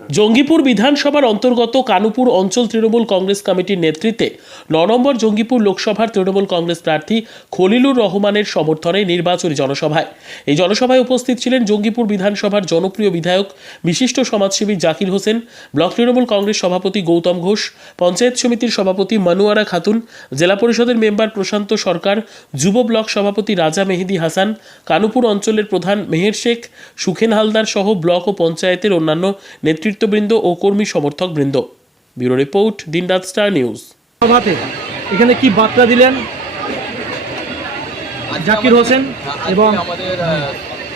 জঙ্গিপুর বিধানসভার অন্তর্গত কানুপুর অঞ্চল তৃণমূল কংগ্রেস কমিটির নেতৃত্বে ৯ নম্বর জঙ্গিপুর লোকসভার তৃণমূল কংগ্রেস প্রার্থী খলিলুর রহমানের সমর্থনে নির্বাচনী জনসভায় এই জনসভায় উপস্থিত ছিলেন জঙ্গিপুর বিধানসভার জনপ্রিয় বিধায়ক বিশিষ্ট সমাজসেবী জাকির হোসেন, ব্লক তৃণমূল কংগ্রেস সভাপতি গৌতম ঘোষ, পঞ্চায়েত সমিতির সভাপতি মনোয়ারা খাতুন, জেলা পরিষদের মেম্বার প্রশান্ত সরকার, যুব ব্লক সভাপতি রাজা মেহেদি হাসান, কানুপুর অঞ্চলের প্রধান মেহের শেখ, সুখেন হালদার সহ ব্লক ও পঞ্চায়েতের অন্যান্য নেতৃত্ববৃন্দ ও কর্মী সমর্থক বৃন্দ। ব্যুরো রিপোর্ট, দিনরাত স্টার নিউজ। সভাতে এখানে কি বার্তা দিলেন জাকির হোসেন এবং আমাদের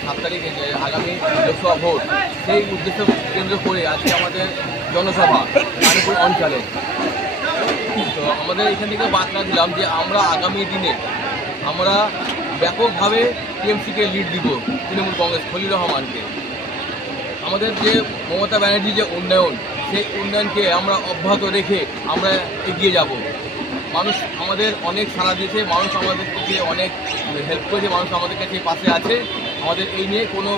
7 তারিখে যে আগামী লোকসভা ভোট সেই উদ্দেশ্য কেন্দ্র করে আজকে আমাদের জনসভা কানুপুর অঞ্চলে। তো আমাদের এখান থেকে বার্তা দিলাম যে আমরা আগামী দিনে আমরা ব্যাপকভাবে টিএমসিকে লিড দিব, তৃণমূল কংগ্রেস খলিলুর রহমানকে। আমাদের যে মমতা ব্যানার্জির যে উন্নয়ন, সেই উন্নয়নকে আমরা অব্যাহত রেখে আমরা এগিয়ে যাব। মানুষ আমাদের অনেক সাড়া দিয়েছে, মানুষ আমাদের কাছে অনেক হেল্প করেছে, মানুষ আমাদের কাছে পাশে আছে। আমাদের এই নিয়ে কোনো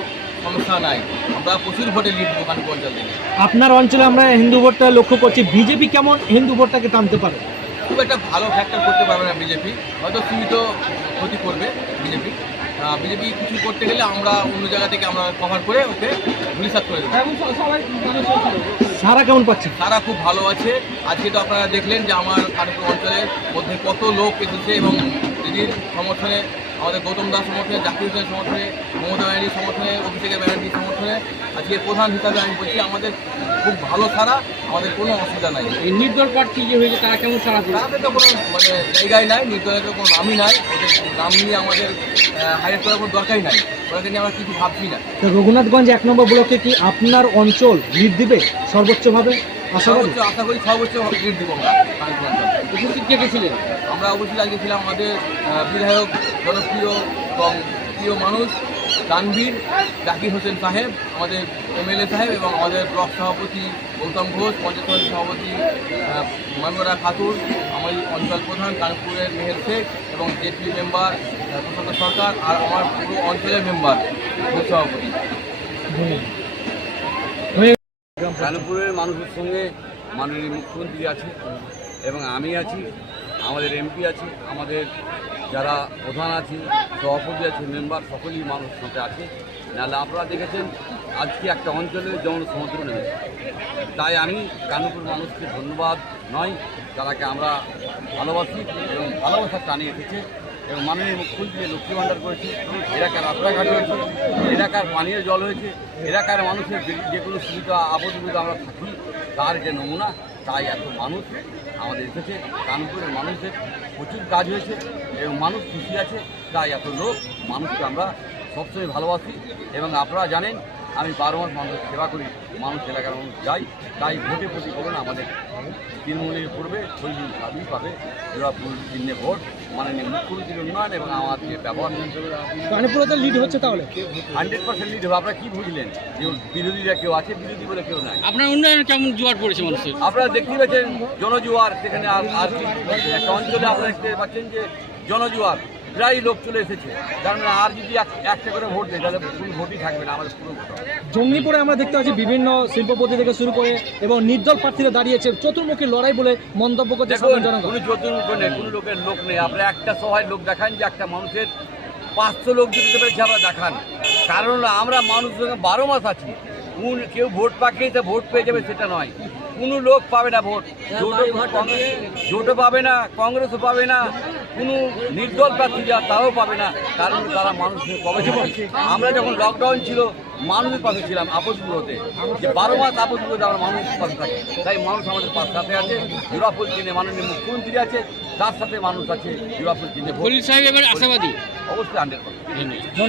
সমস্যা নাই, আমরা প্রচুর ভোটে লিড দেবো কানুপুর অঞ্চল থেকে। আপনার অঞ্চলে আমরা হিন্দু ভোটটা লক্ষ্য করছি, বিজেপি কেমন হিন্দু ভোটটাকে টানতে পারে? খুব একটা ভালো ফ্যাক্টর করতে পারবে না বিজেপি, হয়তো সীমিত ক্ষতি করবে বিজেপি। বিজেপি কিছু করতে গেলে আমরা অন্য জায়গা থেকে আমরা কভার করে ওকে ধূলিসাৎ করে দেবো। সারা কেমন পাচ্ছে? তারা খুব ভালো আছে। আজকে তো আপনারা দেখলেন যে আমার কানুপুর অঞ্চলের মধ্যে কত লোক এসেছে এবং দিদির সমর্থনে, আমাদের গৌতম দাস সমর্থনে, জাকির হোসেনের সমর্থনে, মমতা ব্যানার্জির সমর্থনে, অভিষেক ব্যানার্জির সমর্থনে আজকে প্রধান হিসাবে আমি বলছি আমাদের খুব ভালো সারা, আমাদের কোনো অসুবিধা নাই। এই নির্দল প্রার্থী যে হয়েছে তারা কেমন সারা দিল? তাদের তো কোনো জায়গায় নাই, নির্দলের তো কোনো নামই নাই, ওদের নাম নিয়ে আমাদের হাইলাইট করার কোনো দরকারই নাই, ওদেরকে নিয়ে আমরা কিছু ভাবছি না। রঘুনাথগঞ্জ 1 নম্বর ব্লকে কি আপনার অঞ্চল লিড দিবে সর্বোচ্চভাবে? আশা করি সর্বোচ্চ লিড দিব আমরা কানুপুর অঞ্চল। উপস্থিত কে কে ছিলেন? আমরা অবশ্যই আজকে ছিলাম আমাদের বিধায়ক, জনপ্রিয় এবং প্রিয় মানুষ তানভীর জাকির হোসেন সাহেব, আমাদের এমএলএ সাহেব এবং আমাদের ব্লক সভাপতি গৌতম ঘোষ, পঞ্চায়েত সমিতির সভাপতি মনোয়ারা খাতুন, আমার অঞ্চল প্রধান কানপুরের মেহের শেখ এবং জেপি মেম্বার প্রশান্ত সরকার, আর আমার পুরো অঞ্চলের মেম্বার বুথ সভাপতি। কানুপুরের মানুষের সঙ্গে মাননীয় মুখ্যমন্ত্রী আছে এবং আমি আছি, আমাদের এমপি আছে, আমাদের যারা প্রধান আছে, সভাপতি আছে, মেম্বার, সকলেই মানুষের সাথে আছে। নাহলে আপনারা দেখেছেন আজকে একটা অঞ্চলের জনসমুদ্র নেমেছে। তাই আমি কানুপুর মানুষকে ধন্যবাদ নয়, তারাকে আমরা ভালোবাসি এবং ভালোবাসার টানে এসেছে এবং মাননীয় মুখ্যমন্ত্রী লক্ষ্মী ভাণ্ডার করেছে, এলাকার রাস্তাঘাট হয়েছে, এলাকার পানীয় জল হয়েছে, এলাকার মানুষের যে কোনো সুবিধা আপদ বিপদে আমরা থাকি তার যে নমুনা, তাই এত মানুষ আমাদের এসেছে। কানপুরের মানুষের প্রচুর কাজ হয়েছে এবং মানুষ খুশি আছে, তাই এত লোক। মানুষকে আমরা সবসময় ভালোবাসি এবং আপনারা জানেন আমি 12 মাস মানুষের সেবা করি, মানুষ এলাকার মানুষ যাই, তাই ভোটে প্রতি করুন আমাদের তৃণমূলের পূর্বে শৈলী দাবি পাবে জোড়াফুল চিহ্নে ভোট, মাননীয় মুখ্যমন্ত্রীর উন্নয়ন এবং আমার যে ব্যবহার কানুপুরে তো লিড হচ্ছে, তাহলে 100% লিড হবে। আপনারা কি বুঝলেন যে বিরোধীরা কেউ আছে? বিরোধী বলে কেউ নাই। আপনার উন্নয়ন কেমন জোয়ার পড়েছে মানুষের? আপনারা দেখতে পাচ্ছেন জনজোয়ার, সেখানে আর একটা অঞ্চলে আপনারা দেখতে পাচ্ছেন যে জনজোয়ার, প্রায় লোক চলে এসেছে। কারণ আর যদি একটা করে ভোট দেয় তাহলে কোনো ভোটই থাকবে না, আমাদের পুরো ভোট। জঙ্গিপুরে আমরা দেখতে পাচ্ছি বিভিন্ন শিল্পপতি থেকে শুরু করে এবং নির্দল প্রার্থীরা দাঁড়িয়েছে, চতুর্মুখী লড়াই বলে মন্তব্য করছে সাধারণ জনগণ। কোনো চতুর্মুখ নেই, কোনো লোকের লোক নেই। আপনারা একটা সভায় লোক দেখান যে একটা মানুষের 500 লোক দিতে পেরেছে, আমরা দেখান। কারণ আমরা মানুষ 12 মাস আছি, কেউ ভোট পাকিয়ে ভোট পেয়ে যাবে সেটা নয়। কোনো লোক পাবে না ভোট, জোটও পাবে না, কংগ্রেসও পাবে না, কোনো নির্দল প্রার্থী যা তাও পাবে না। কারণ তারা মানুষের কবে আমরা যখন লকডাউন ছিল মানুষের পাশে ছিলাম আপদগুলোতে, যে 12 মাস আপদগুলোতে আমরা মানুষের পাশে থাকি। তাই মানুষ আমাদের সাথে আছে। জোড়াফুল চিহ্নে মাননীয় মুখ্যমন্ত্রী আছে, তার সাথে মানুষ আছে জোড়াফুল চিহ্নে। খলিল সাহেব এবার আশাবাদী অবশ্যই 100%।